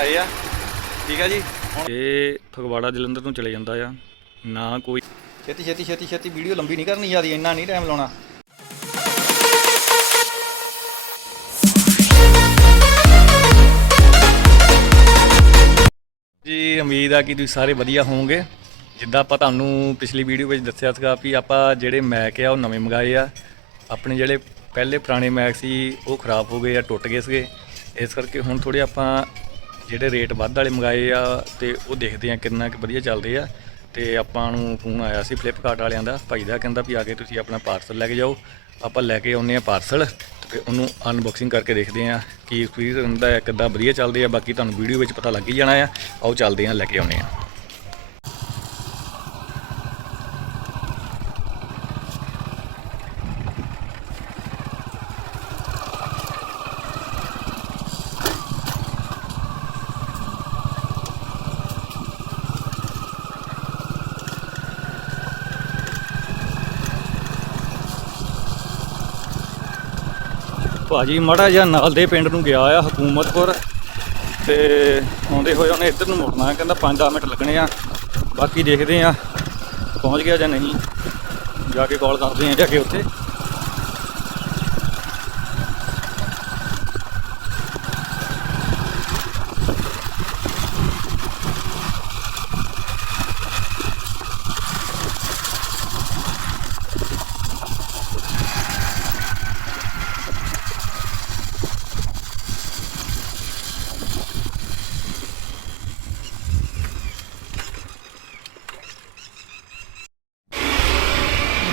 ਆਏ ਆ। ਠੀਕ ਆ ਜੀ? ਇਹ ਫਗਵਾੜਾ ਜਲੰਧਰ ਨੂੰ ਚਲੇ ਜਾਂਦਾ ਆ। ਨਾ ਕੋਈ ਛੇਤੀ ਛੇਤੀ ਛੇਤੀ ਛੇਤੀ ਵੀਡੀਓ ਲੰਬੀ ਨਹੀਂ ਕਰਨੀ ਜਿਆਦੀ ਇੰਨਾ ਨਹੀਂ ਟਾਈਮ ਲਾਉਣਾ। ਜੀ ਉਮੀਦ ਆ ਕਿ ਤੁਸੀਂ ਸਾਰੇ ਵਧੀਆ ਹੋਵੋਗੇ। ਜਿੱਦਾਂ ਆਪਾਂ ਤੁਹਾਨੂੰ ਪਿਛਲੀ ਵੀਡੀਓ ਵਿੱਚ ਦੱਸਿਆ ਸੀਗਾ ਵੀ ਆਪਾਂ ਜਿਹੜੇ ਮੈਕ ਆ ਉਹ ਨਵੇਂ ਮੰਗਾਏ ਆ। ਆਪਣੇ ਜਿਹੜੇ ਪਹਿਲੇ ਪੁਰਾਣੇ ਮੈਕ ਸੀ ਉਹ ਖਰਾਬ ਹੋ ਗਏ ਆ ਟੁੱਟ ਗਏ ਸੀਗੇ। ਇਸ ਕਰਕੇ ਹੁਣ ਥੋੜੇ ਆਪਾਂ ਜਿਹੜੇ ਰੇਟ ਵੱਧ ਵਾਲੇ ਮੰਗਾਏ ਆ ਤੇ ਉਹ ਦੇਖਦੇ ਆ ਕਿੰਨਾ ਕਿ ਵਧੀਆ ਚੱਲਦੇ ਆ। ਤੇ ਆਪਾਂ ਨੂੰ ਫੋਨ ਆਇਆ ਸੀ ਫਲਿੱਪਕਾਰਟ ਵਾਲਿਆਂ ਦਾ, ਭਾਈ ਦਾ ਕਹਿੰਦਾ ਵੀ ਆ ਕੇ ਤੁਸੀਂ ਆਪਣਾ ਪਾਰਸਲ ਲੈ ਕੇ ਜਾਓ। ਆਪਾਂ ਲੈ ਕੇ ਆਉਂਦੇ ਆ ਪਾਰਸਲ ਤੇ ਉਹਨੂੰ ਅਨਬਾਕਸਿੰਗ ਕਰਕੇ ਦੇਖਦੇ ਆ ਕਿ ਐਕਸਪੀਰੀਅੰਸ ਹੁੰਦਾ ਹੈ, ਕਿੱਦਾਂ ਵਧੀਆ ਚੱਲਦੇ ਆ। ਬਾਕੀ ਤੁਹਾਨੂੰ ਵੀਡੀਓ ਵਿੱਚ ਪਤਾ ਲੱਗ ਹੀ ਜਾਣਾ ਆ। ਆਓ ਚੱਲਦੇ ਆ, ਲੈ ਕੇ ਆਉਂਦੇ ਆ। ਭਾਜੀ ਮੜਾ ਜਿਹਾ ਨਾਲ ਦੇ ਪਿੰਡ ਨੂੰ ਗਿਆ ਆ ਹਕੂਮਤਪੁਰ ਤੇ ਆਉਂਦੇ ਹੋਏ ਉਹਨੇ ਇੱਧਰ ਨੂੰ ਮੁੜਨਾ ਕਹਿੰਦਾ 5-10 ਮਿੰਟ ਲੱਗਣੇ ਆ, ਬਾਕੀ ਦੇਖਦੇ ਆ, ਪਹੁੰਚ ਗਿਆ ਜਾਂ ਨਹੀਂ, ਜਾ ਕੇ ਕਾਲ ਕਰਦੇ ਆ ਜਾ ਕੇ ਉੱਥੇ।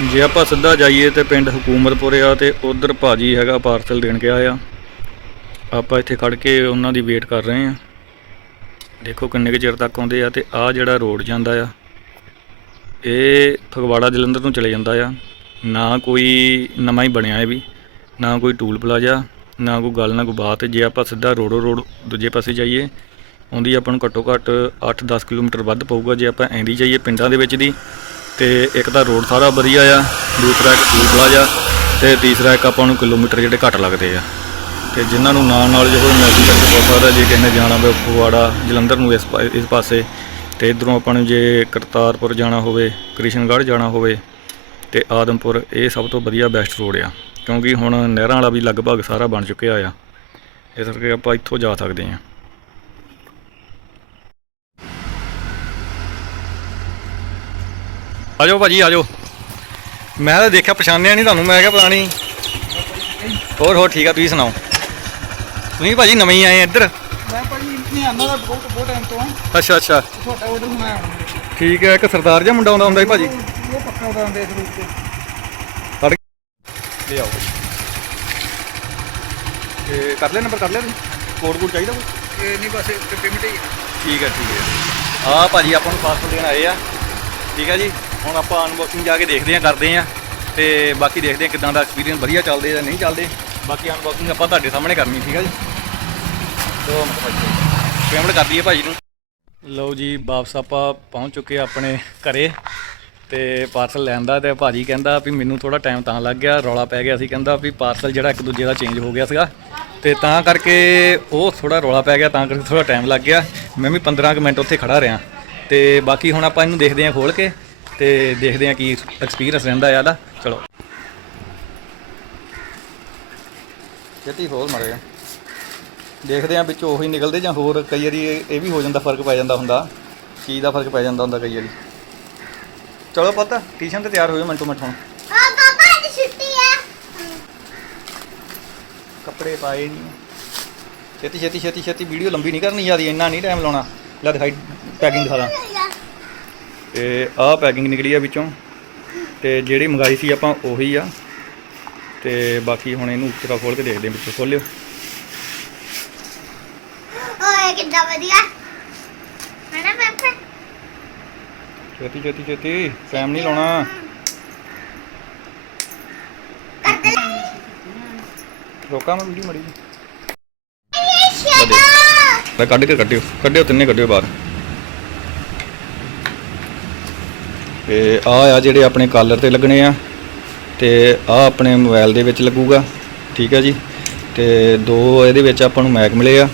ਜੇ ਆਪਾਂ ਸਿੱਧਾ ਜਾਈਏ ਤੇ ਪਿੰਡ ਹਕੂਮਤਪੁਰ ਆ ਤੇ ਉਧਰ ਭਾਜੀ ਹੈਗਾ ਪਾਰਸਲ ਦੇਣ ਗਿਆ ਆ। ਆਪਾਂ ਇੱਥੇ ਖੜ ਕੇ ਉਹਨਾਂ ਦੀ ਵੇਟ ਕਰ ਰਹੇ ਆ। ਦੇਖੋ ਕਿੰਨੇ ਕੁ ਚਿਰ ਤੱਕ ਆਉਂਦੇ ਆ ਤੇ ਆ ਜਿਹੜਾ ਰੋਡ ਜਾਂਦਾ ਆ, ਇਹ ਫਗਵਾੜਾ ਜਲੰਧਰ ਨੂੰ ਚਲੇ ਜਾਂਦਾ ਆ। ਨਾ ਕੋਈ ਨਵਾਂ ਹੀ ਬਣਿਆ ਇਹ ਵੀ, ਨਾ ਕੋਈ ਟੂਲ ਪਲਾਜ਼ਾ, ਨਾ ਕੋਈ ਗੱਲ, ਨਾ ਕੋਈ ਬਾਤ। ਜੇ ਆਪਾਂ ਸਿੱਧਾ ਰੋਡੋ ਰੋਡ ਦੂਜੇ ਪਾਸੇ ਜਾਈਏ, ਉਹਦੀ ਆਪਾਂ ਨੂੰ ਘੱਟੋ ਘੱਟ 8-10 ਕਿਲੋਮੀਟਰ ਵੱਧ ਪਊਗਾ। ਜੇ ਆਪਾਂ ਐਂਦੀ ਜਾਈਏ ਪਿੰਡਾਂ ਦੇ ਵਿੱਚ ਦੀ ਤੇ ਇੱਕ ਤਾਂ ਰੋਡ ਸਾਰਾ ਵਧੀਆ ਆ, ਦੂਸਰਾ ਇੱਕ ਟੂਲ ਪਲਾਜ਼ਾ ਤੇ ਤੀਸਰਾ ਇੱਕ ਆਪਾਂ ਨੂੰ ਕਿਲੋਮੀਟਰ ਜਿਹੜੇ ਘੱਟ ਲੱਗਦੇ ਆ। ਤੇ ਜਿਨ੍ਹਾਂ ਨੂੰ ਨਾਲ ਨਾਲ ਜਦੋਂ ਮੈਸੇਜ ਕਰਕੇ ਬਹੁਤ ਸਾਰਾ ਜੇ ਕਿਸੇ ਨੇ ਜਾਣਾ ਹੋਵੇ ਫਗਵਾੜਾ, ਜਲੰਧਰ ਨੂੰ ਇਸ ਪਾ- ਇਸ ਪਾਸੇ ਤੇ ਇਧਰੋਂ ਆਪਾਂ ਨੂੰ ਜੇ ਕਰਤਾਰਪੁਰ ਜਾਣਾ ਹੋਵੇ, ਕ੍ਰਿਸ਼ਨਗੜ੍ਹ ਜਾਣਾ ਹੋਵੇ ਤੇ ਆਦਮਪੁਰ, ਇਹ ਸਭ ਤੋਂ ਵਧੀਆ ਬੈਸਟ ਰੋਡ ਆ। ਕਿਉਂਕਿ ਹੁਣ ਨਹਿਰਾਂ ਵਾਲਾ ਵੀ ਲਗਭਗ ਸਾਰਾ ਬਣ ਚੁੱਕਿਆ ਆ। ਇਸ ਕਰਕੇ ਆਪਾਂ ਇੱਥੋਂ ਜਾ ਸਕਦੇ ਹਾਂ ਆਜੋ ਭਾਜੀ ਆਜੋ। ਮੈਂ ਤਾਂ ਦੇਖਿਆ ਪਛਾਣਿਆ ਨਹੀਂ ਤੁਹਾਨੂੰ ਮੈਂ ਕਿਹਾ ਪਤਾ ਨਹੀਂ। ਹੋਰ ਹੋਰ ਠੀਕ ਆ ਤੁਸੀਂ ਸੁਣਾਓ? ਤੁਸੀਂ ਭਾਜੀ ਨਵੇਂ ਹੀ ਆਏ ਆ ਇੱਧਰ? ਮੈਂ ਭਾਜੀ ਨਹੀਂ ਆਉਂਦਾ ਤਾਂ ਬਹੁਤ ਬਹੁਤ ਟਾਈਮ ਤੋਂ। ਆ ਅੱਛਾ ਅੱਛਾ। ਤੁਹਾਡਾ ਆਰਡਰ ਹੁਣ। ਆਇਆ ਠੀਕ ਹੈ ਇੱਕ ਸਰਦਾਰ ਜਿਹਾ ਮੁੰਡਾ ਆਉਂਦਾ ਹੁੰਦਾ ਸੀ ਭਾਜੀ। ਉਹ ਪੱਕਾ ਲਓ ਤੇ। ਫੜ ਲੈ ਆਓ। ਤੇ ਕਰ ਲਿਆ ਨੰਬਰ ਕਰ ਲਿਆ ਤੁਸੀਂ? ਕੋਡ ਕੋਡ ਚਾਹੀਦਾ ਕੋਈ? ਇਹ ਨਹੀਂ ਬਸ ਪੇਮੈਂਟ ਹੀ ਆ। ਠੀਕ ਹੈ ਠੀਕ ਹੈ ਆ ਭਾਜੀ ਆਪਾਂ ਨੂੰ ਪਾਰਸਲ ਦੇਣ ਆਏ ਆ। ਠੀਕ ਹੈ ਜੀ? ਹੁਣ ਆਪਾਂ ਅਨਬਾਕਸਿੰਗ ਜਾ ਕੇ ਦੇਖਦੇ ਆ ਕਰਦੇ ਆ ਤੇ ਬਾਕੀ ਦੇਖਦੇ ਆ ਕਿਦਾਂ ਦਾ ਐਕਸਪੀਰੀਅੰਸ ਵਧੀਆ ਚੱਲਦੇ ਜਾਂ ਨਹੀਂ ਚੱਲਦੇ। ਬਾਕੀ ਅਨਬਾਕਸਿੰਗ ਆਪਾਂ ਤੁਹਾਡੇ ਸਾਹਮਣੇ ਕਰਨੀ, ਠੀਕ ਹੈ ਜੀ? ਤੋ ਪੇਮੈਂਟ ਕਰ ਦਈਏ ਭਾਜੀ ਨੂੰ। ਲਓ ਜੀ, ਵਾਪਸ ਆਪਾਂ ਪਹੁੰਚ ਚੁੱਕੇ ਆਪਣੇ ਘਰੇ ਤੇ ਪਾਰਸਲ ਲੈਣ ਦਾ ਤੇ ਭਾਜੀ ਕਹਿੰਦਾ ਵੀ ਮੈਨੂੰ ਥੋੜਾ ਟਾਈਮ ਤਾਂ ਲੱਗ ਗਿਆ, ਰੌਲਾ ਪੈ ਗਿਆ ਸੀ, ਕਹਿੰਦਾ ਵੀ ਪਾਰਸਲ ਜਿਹੜਾ ਇੱਕ ਦੂਜੇ ਦਾ ਚੇਂਜ ਹੋ ਗਿਆ ਸੀਗਾ ਤੇ ਤਾਂ ਕਰਕੇ ਉਹ ਥੋੜਾ ਰੌਲਾ ਪੈ ਗਿਆ, ਤਾਂ ਕਰਕੇ ਥੋੜਾ ਟਾਈਮ ਲੱਗ ਗਿਆ। ਮੈਂ ਵੀ 15 ਕੁ ਮਿੰਟ ਉੱਥੇ ਖੜਾ ਰਿਹਾ ਤੇ ਬਾਕੀ ਹੁਣ ਆਪਾਂ ਇਹਨੂੰ ਦੇਖਦੇ ਹਾਂ ਖੋਲ ਕੇ। ਤੇ ਦੇਖਦੇ ਹਾਂ ਕੀ ਐਕਸਪੀਰੀਅੰਸ ਰਹਿੰਦਾ ਆ ਇਹਦਾ ਚਲੋ। ਛੇਤੀ ਖੋਲ ਮੜਿਆ ਦੇਖਦੇ ਹਾਂ ਵਿੱਚੋਂ ਉਹੀ ਨਿਕਲਦੇ ਜਾਂ ਹੋਰ ਕਈ ਵਾਰੀ ਇਹ ਵੀ ਹੋ ਜਾਂਦਾ ਫ਼ਰਕ ਪੈ ਜਾਂਦਾ ਹੁੰਦਾ। ਚੀਜ਼ ਦਾ ਫ਼ਰਕ ਪੈ ਜਾਂਦਾ ਹੁੰਦਾ ਕਈ ਵਾਰੀ। ਚਲੋ ਪੁੱਤ ਟਿਊਸ਼ਨ ਤੇ ਤਿਆਰ ਹੋਇਓ ਮਿੰਟੋ ਮਿੰਟ ਹੁਣ। ਹਾਂ ਪਾਪਾ ਅੱਜ ਛੁੱਟੀ ਆ। ਕੱਪੜੇ ਪਾਏ ਨਹੀਂ ਛੇਤੀ ਛੇਤੀ ਛੇਤੀ ਛੇਤੀ ਵੀਡੀਓ ਲੰਬੀ ਨਹੀਂ ਕਰਨੀ ਜਿਆਦੀ ਇੰਨਾ ਨਹੀਂ ਟਾਈਮ ਲਾਉਣਾ। ਲੈ ਦਿਖਾਈ ਪੈਕਿੰਗ ਦਿਖਾ ਦਾਂ। ਤੇ ਆਹ ਪੈਕਿੰਗ ਨਿਕਲੀ ਆ ਵਿੱਚੋਂ ਤੇ ਜਿਹੜੀ ਮੰਗਾਈ ਸੀ ਆਪਾਂ ਉਹੀ ਆ। ਤੇ ਬਾਕੀ ਹੁਣ ਇਹਨੂੰ ਉੱਤਰਾ ਖੋਲ ਕੇ ਦੇਖਦੇ ਹਾਂ ਵਿੱਚੋਂ ਖੋਲਿਓ। ਓਏ ਕਿੱਦਾਂ ਵਧੀਆ? ਹਣਾ ਪਾਪਾ? ਛੇਤੀ ਛੇਤੀ ਛੇਤੀ ਟਾਈਮ ਨਹੀਂ ਲਾਉਣਾ। ਰੋਕਾਂ ਮੈਂ ਵੀਡੀਓ ਮੜੀ ਲੈ ਕੱਢ ਕੇ ਕੱਢਿਓ ਕੱਢਿਓ ਤਿੰਨੇ ਕੱਢਿਓ ਬਾਹਰ। ਤੇ ਆ ਆ ਜਿਹੜੇ ਆਪਣੇ ਕਾਲਰ ਤੇ ਲੱਗਣੇ ਆ ਤੇ ਆ ਆਪਣੇ ਮੋਬਾਈਲ ਦੇ ਵਿੱਚ ਲੱਗੂਗਾ, ਠੀਕ ਹੈ ਜੀ। ਤੇ ਦੋ ਇਹਦੇ ਵਿੱਚ ਆਪਾਂ ਨੂੰ ਮੈਕ ਮਿਲੇ ਆ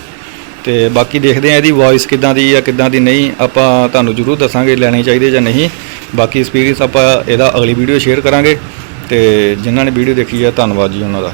ਤੇ ਬਾਕੀ ਦੇਖਦੇ ਆ ਇਹਦੀ ਵੌਇਸ ਕਿੱਦਾਂ ਦੀ ਆ, ਕਿੱਦਾਂ ਦੀ ਨਹੀਂ, ਆਪਾਂ ਤੁਹਾਨੂੰ ਜ਼ਰੂਰ ਦੱਸਾਂਗੇ ਲੈਣੇ ਚਾਹੀਦੇ ਜਾਂ ਨਹੀਂ। ਬਾਕੀ ਐਕਸਪੀਰੀਅੰਸ ਆਪਾਂ ਇਹਦਾ ਅਗਲੀ ਵੀਡੀਓ ਸ਼ੇਅਰ ਕਰਾਂਗੇ ਤੇ ਜਿਨ੍ਹਾਂ ਨੇ ਵੀਡੀਓ ਦੇਖੀ ਆ, ਧੰਨਵਾਦ ਜੀ ਉਹਨਾਂ ਦਾ।